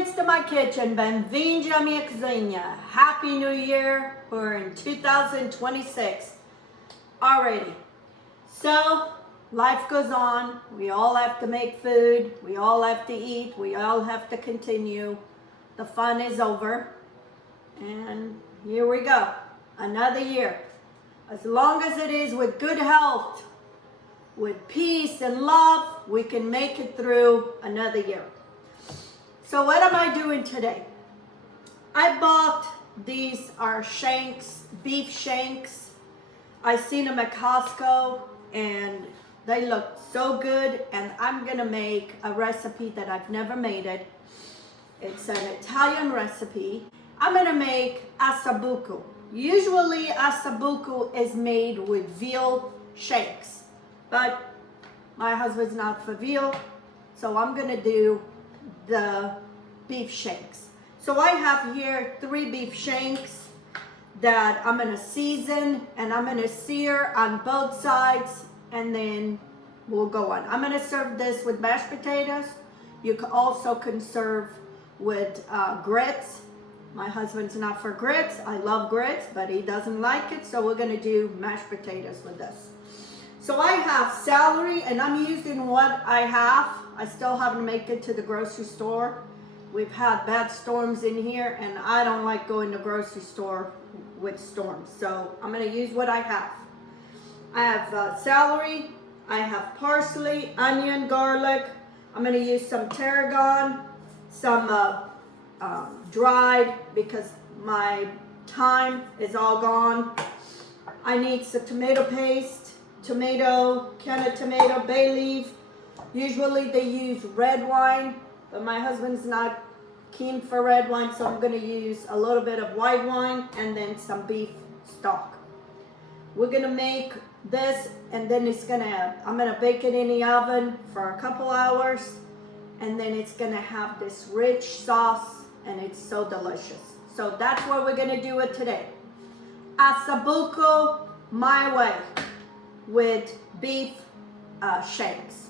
Bem-vindos to my kitchen. Bem-vindos à minha cozinha. Happy New Year. We're in 2026 already. So, life goes on. We all have to make food. We all have to eat. We all have to continue. The fun is over. And here we go. Another year. As long as it is with good health, with peace and love, we can make it through another year. So what am I doing today? I bought, these are shanks, beef shanks. I seen them at Costco and they look so good, and I'm gonna make a recipe that I've never made it. It's an Italian recipe. I'm gonna make BUCO. Usually BUCO is made with veal shanks, but my husband's not for veal, so I'm gonna do the beef shanks. So I have here 3 beef shanks that I'm gonna season, and I'm gonna sear on both sides, and then we'll go on. I'm gonna serve this with mashed potatoes. You also can serve with grits. My husband's not for grits. I love grits, but he doesn't like it, so we're gonna do mashed potatoes with this. So I have celery, and I'm using what I have. I still haven't made it to the grocery store. We've had bad storms in here, and I don't like going to the grocery store with storms. So I'm gonna use what I have. I have celery, I have parsley, onion, garlic. I'm gonna use some tarragon, some dried, because my thyme is all gone. I need some tomato paste, can of tomato, bay leaf. Usually they use red wine, but my husband's not keen for red wine, so I'm gonna use a little bit of white wine and then some beef stock. We're gonna make this, and then I'm gonna bake it in the oven for a couple hours, and then it's gonna have this rich sauce, and it's so delicious. So that's what we're gonna do it today. BUCO my way, with beef shanks.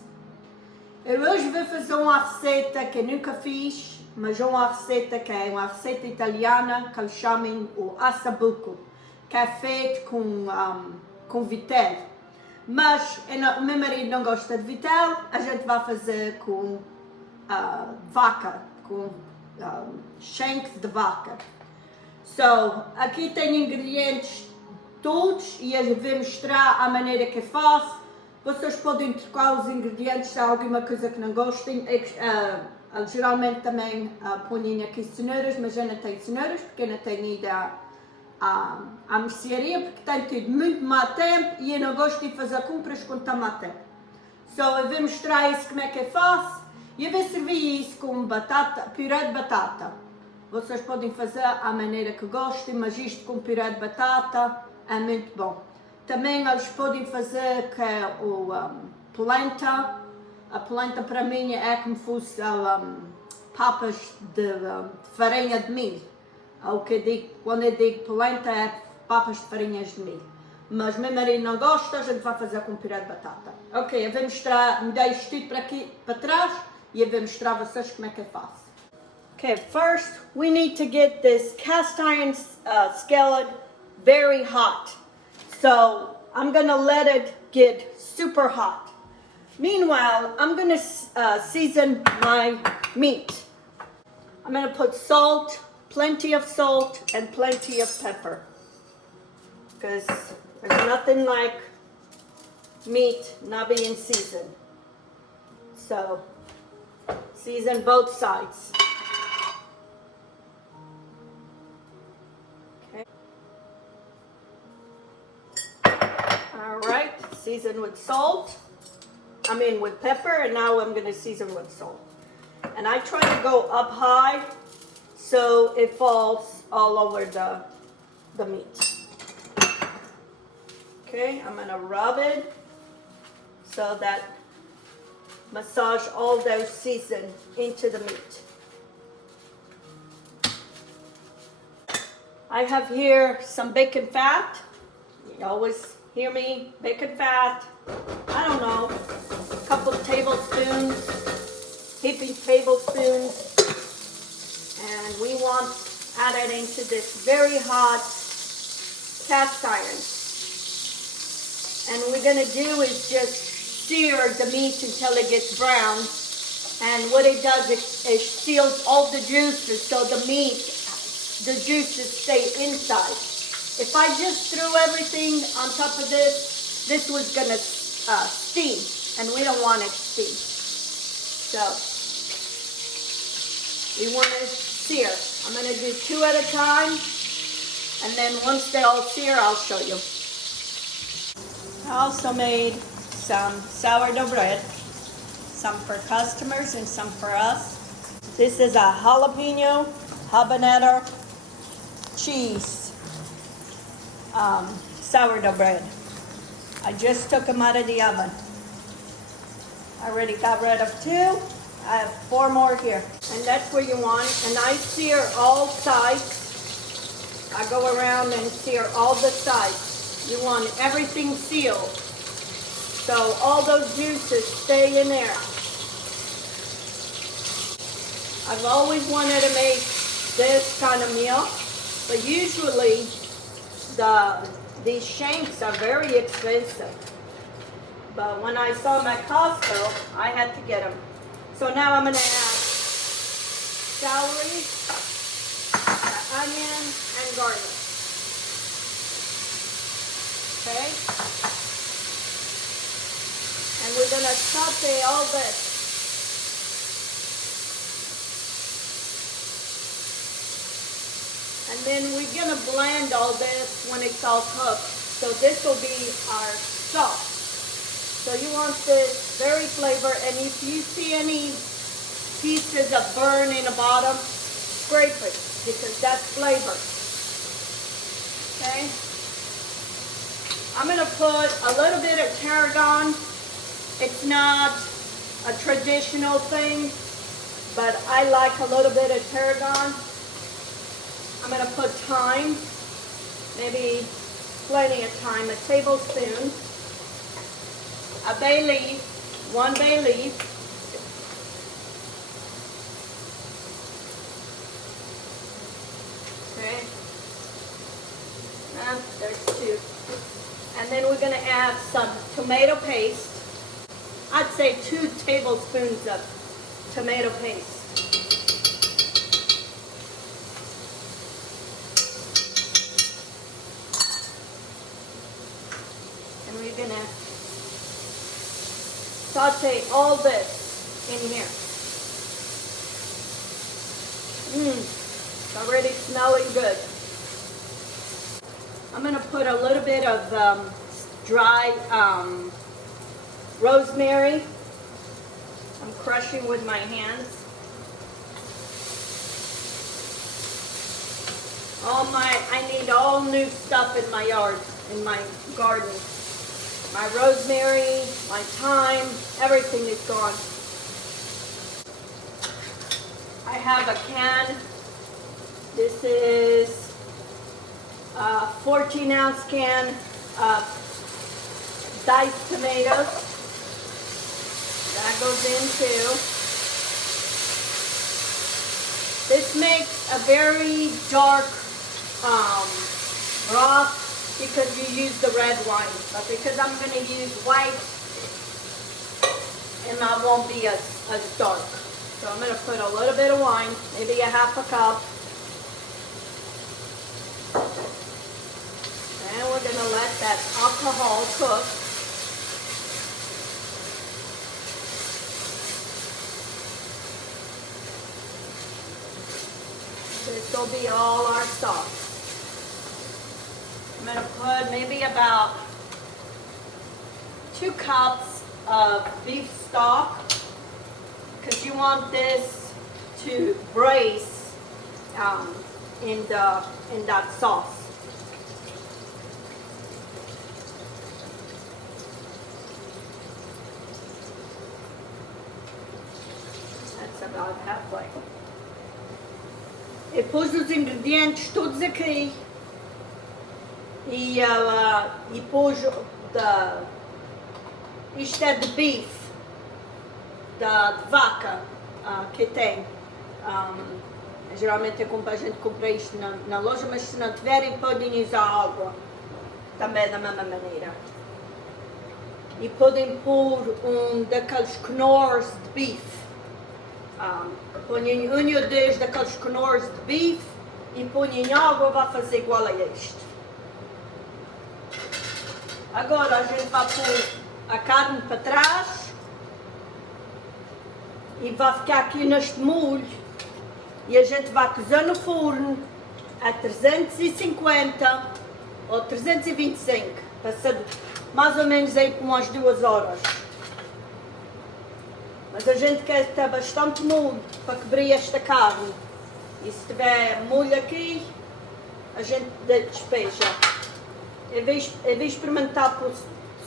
Eu hoje vou fazer uma receita que eu nunca fiz, mas é uma receita que é uma receita italiana que eles chamam o BUCO, que é feito com vitel. Mas o meu marido não gosta de vitel, a gente vai fazer com vaca, com shanks de vaca. So, aqui tem ingredientes todos e eu vou mostrar a maneira que eu faço. Vocês podem trocar os ingredientes se há alguma coisa que não gostem. Geralmente também ponho aqui cenouras, mas eu não tenho cenouras porque eu não tenho ido à mercearia, porque tem tido muito má tempo e eu não gosto de fazer compras quando está má tempo. So, eu vou mostrar isso como é que eu faço, e eu vou servir isso com puré de batata. Vocês podem fazer à maneira que gostem, mas isto com puré de batata é muito bom. Também eles podem fazer que é polenta. A polenta para mim é como se fosse papas de farinha de milho. O que eu digo, quando eu digo polenta, é papas de farinhas de milho. Mas meu marido não gosta, a gente vai fazer com puré de batata. Ok, eu vou mostrar, me dei isto tudo para aqui, para trás, e eu vou mostrar a vocês como é que eu faço. Okay, first we need to get this cast iron skillet very hot. So I'm gonna let it get super hot. Meanwhile, I'm gonna season my meat. I'm gonna put salt, plenty of salt, and plenty of pepper. Because there's nothing like meat not being seasoned. So, season both sides. Alright, season with salt. With pepper, and now I'm going to season with salt. And I try to go up high so it falls all over the meat. Okay, I'm going to rub it so that massage all those seasoned into the meat. I have here some bacon fat. You always hear me, bacon fat. I don't know, a couple of tablespoons, heaping tablespoons. And we want added into this very hot cast iron. And what we're going to do is just sear the meat until it gets brown. And what it does, it seals all the juices so the meat, the juices stay inside. If I just threw everything on top of this, this was going to steam. And we don't want it to steam. So we want to sear. I'm going to do 2 at a time. And then once they all sear, I'll show you. I also made some sourdough bread, some for customers and some for us. This is a jalapeno, habanero, cheese, sourdough bread. I just took them out of the oven. I already got rid of 2. I have 4 more here. And that's where you want it. And I sear all sides. I go around and sear all the sides. You want everything sealed. So all those juices stay in there. I've always wanted to make this kind of meal, but usually these shanks are very expensive. But when I saw them at Costco, I had to get them. So now I'm going to add celery, onion, and garlic. Okay? And we're going to saute all this. And then we're going to blend all this when it's all cooked. So this will be our sauce. So you want this very flavor. And if you see any pieces of burn in the bottom, scrape it because that's flavor. Okay? I'm going to put a little bit of tarragon. It's not a traditional thing, but I like a little bit of tarragon. I'm going to put thyme, maybe plenty of thyme, a tablespoon, a bay leaf, 1 bay leaf, okay, there's 2. And then we're going to add some tomato paste. I'd say 2 tablespoons of tomato paste. And we're going to saute all this in here. It's already smelling good. I'm going to put a little bit of dry rosemary. I'm crushing with my hands. I need all new stuff in my yard, in my garden. My rosemary, my thyme, everything is gone. I have a can. This is a 14-ounce can of diced tomatoes. That goes in too. This makes a very dark broth because you use the red wine. But because I'm going to use white, and that won't be as dark. So I'm going to put a little bit of wine, maybe a half a cup. And we're going to let that alcohol cook. This will be all our sauce. I'm going to put maybe about 2 cups of beef stock because you want this to braise in that sauce. That's about halfway. E pus os ingredientes todos aqui e pus isto é de beef, de vaca que tem Geralmente a gente compra isto na loja, mas se não tiverem, podem usar água. Também da mesma maneira. E podem pôr daqueles knors de bife. Põem 1 ou 2 daqueles knors de bife e põem água, vai fazer igual a este. Agora a gente vai pôr a carne para trás e vai ficar aqui neste molho e a gente vai cozer no forno a 350 ou 325, para ser mais ou menos aí por umas 2 horas. Mas a gente quer ter bastante molho para cobrir esta carne. E se tiver molho aqui, a gente despeja. Eu vou experimentar por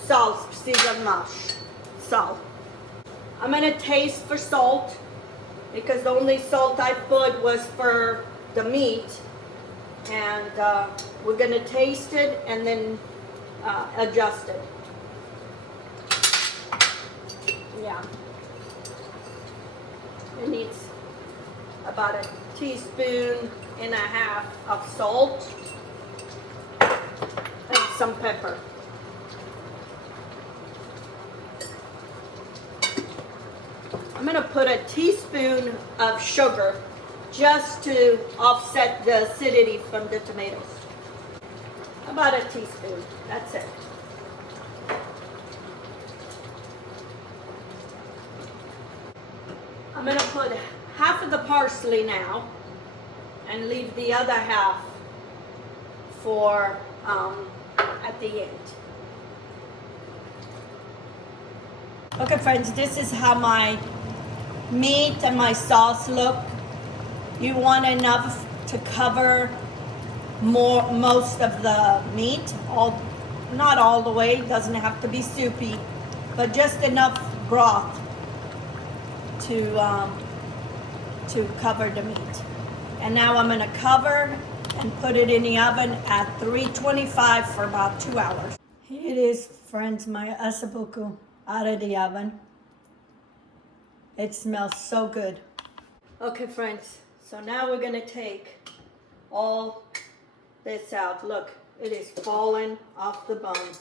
sal, se precisa de mais sal. I'm going to taste for salt, because the only salt I put was for the meat. And we're going to taste it and then adjust it. Yeah. It needs about a teaspoon and a half of salt and some pepper. I'm going to put a teaspoon of sugar just to offset the acidity from the tomatoes. About a teaspoon, that's it. I'm going to put half of the parsley now and leave the other half for at the end. Okay friends, this is how my meat and my sauce look. You want enough to cover most of the meat, not all the way, it doesn't have to be soupy, but just enough broth to cover the meat. And now I'm going to cover and put it in the oven at 325 for about 2 hours. Here it is, friends, my osso BUCO out of the oven. It smells so good. Okay friends, so now we're going to take all this out. Look, it is falling off the bone.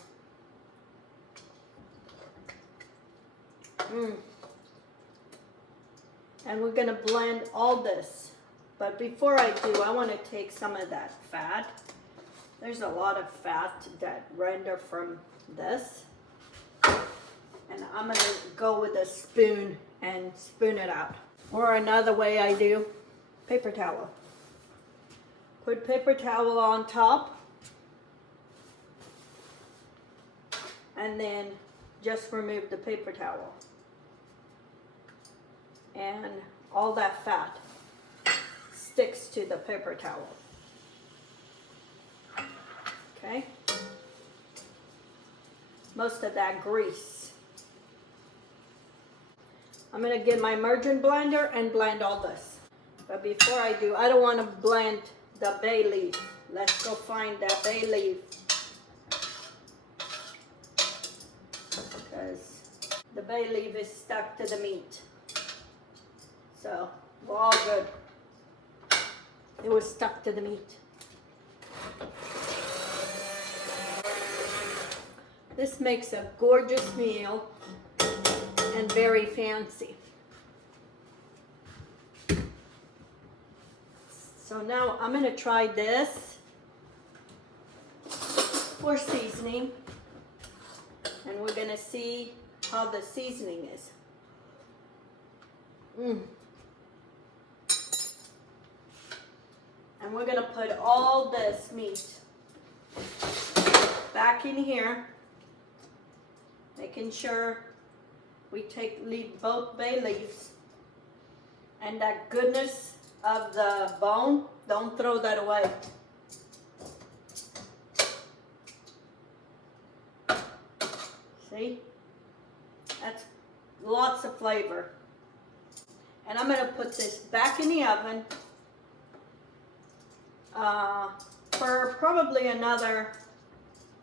And we're going to blend all this. But before I do, I want to take some of that fat. There's a lot of fat that render from this. And I'm going to go with a spoon and spoon it out. Or another way I do, paper towel. Put paper towel on top. And then just remove the paper towel. And all that fat sticks to the paper towel. Okay? Most of that grease. I'm going to get my immersion blender and blend all this. But before I do, I don't want to blend the bay leaf. Let's go find that bay leaf. Because the bay leaf is stuck to the meat. So, we're all good. It was stuck to the meat. This makes a gorgeous meal and very fancy. So now I'm going to try this for seasoning, and we're going to see how the seasoning is. And we're going to put all this meat back in here, making sure we leave both bay leaves. And that goodness of the bone, don't throw that away. See? That's lots of flavor. And I'm going to put this back in the oven for probably another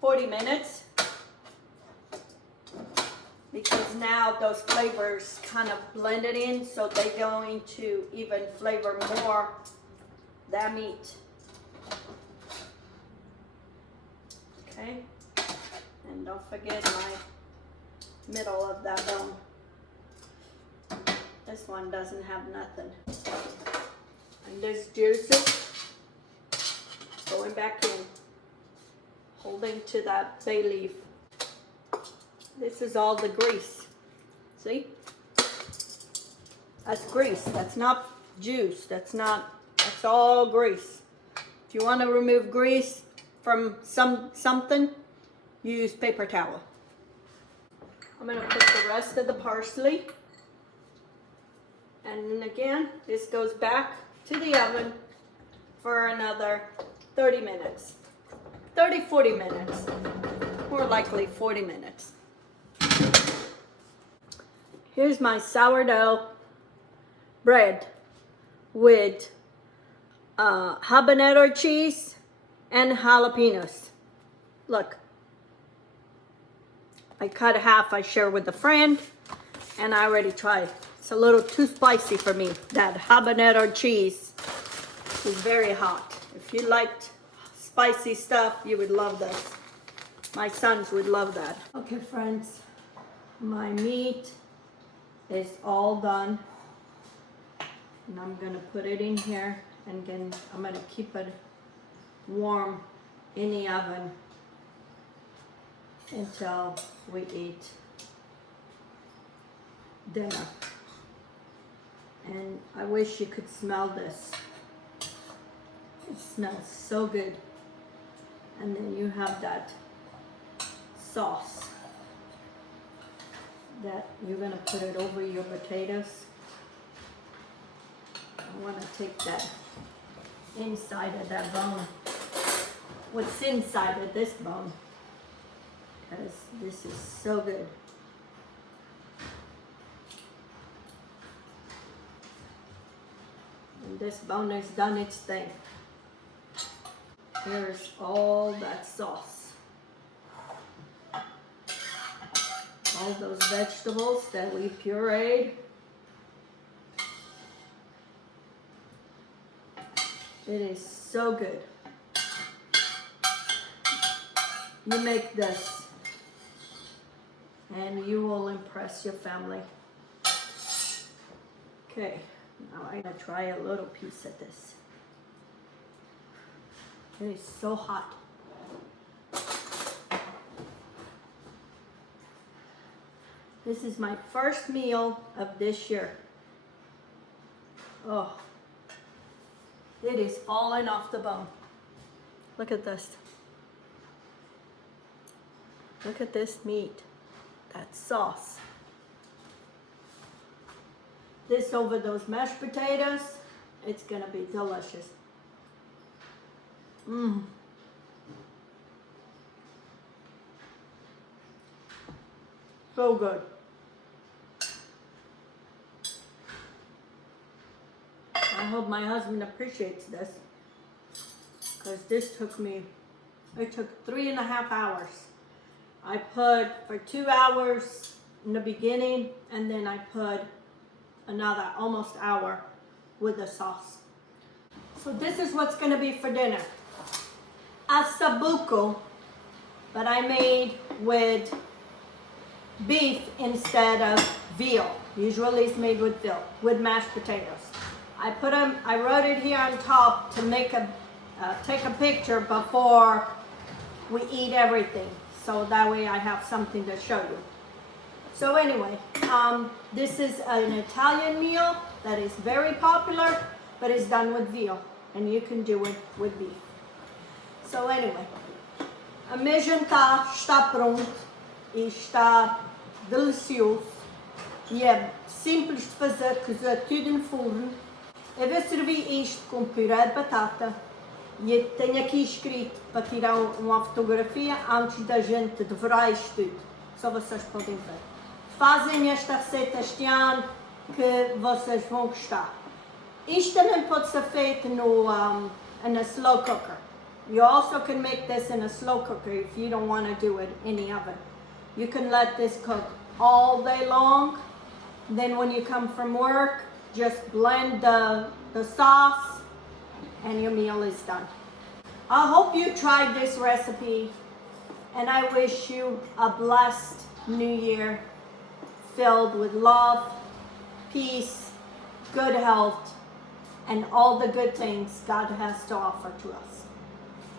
40 minutes. Because now those flavors kind of blended in, so they're going to even flavor more that meat. Okay, and don't forget my middle of that bone. This one doesn't have nothing. And this juices going back in, holding to that bay leaf. This is all the grease. See? That's grease. That's not juice. That's all grease. If you want to remove grease from something, use paper towel. I'm going to put the rest of the parsley. And again, this goes back to the oven for another 30 minutes. 30, 40 minutes. More likely 40 minutes. Here's my sourdough bread with habanero cheese and jalapenos. Look, I cut half, I share with a friend, and I already tried. It's a little too spicy for me. That habanero cheese is very hot. If you liked spicy stuff, you would love this. My sons would love that. Okay, friends, my meat is all done. And I'm gonna put it in here, and again, I'm gonna keep it warm in the oven until we eat dinner. And I wish you could smell this. It smells so good. And then you have that sauce that you're gonna put it over your potatoes. I wanna take that inside of that bone. What's inside of this bone? Because this is so good. And this bone has done its thing. Here's all that sauce. All those vegetables that we pureed. It is so good. You make this and you will impress your family. Okay, now I'm gonna try a little piece of this. It is so hot. This is my first meal of this year. Oh, it is falling off the bone. Look at this. Look at this meat. That sauce. This over those mashed potatoes, it's gonna be delicious. Mmm. So good. I hope my husband appreciates this, because this took me, it took 3.5 hours. I put for 2 hours in the beginning, and then I put another almost hour with the sauce. So this is what's going to be for dinner. BUCO, but I made with beef instead of veal. Usually it's made with veal, with mashed potatoes. I wrote it here on top to make take a picture before we eat everything. So that way I have something to show you. So anyway, this is an Italian meal that is very popular, but it's done with veal, and you can do it with beef. So anyway, a immersion está pronto e está delicioso. E é simples de fazer, cozer tudo no forno. Eu vou servir isto com puré de batata. E tenho aqui escrito para tirar uma fotografia antes da gente devorar isto tudo. Só vocês podem ver. Fazem esta receita este ano que vocês vão gostar. Isto também pode ser feito in a slow cooker. You also can make this in a slow cooker if you don't want to do it in the oven. You can let this cook all day long. Then when you come from work, just blend the sauce and your meal is done. I hope you tried this recipe, and I wish you a blessed new year filled with love, peace, good health, and all the good things God has to offer to us.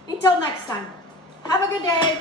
Until next time, have a good day.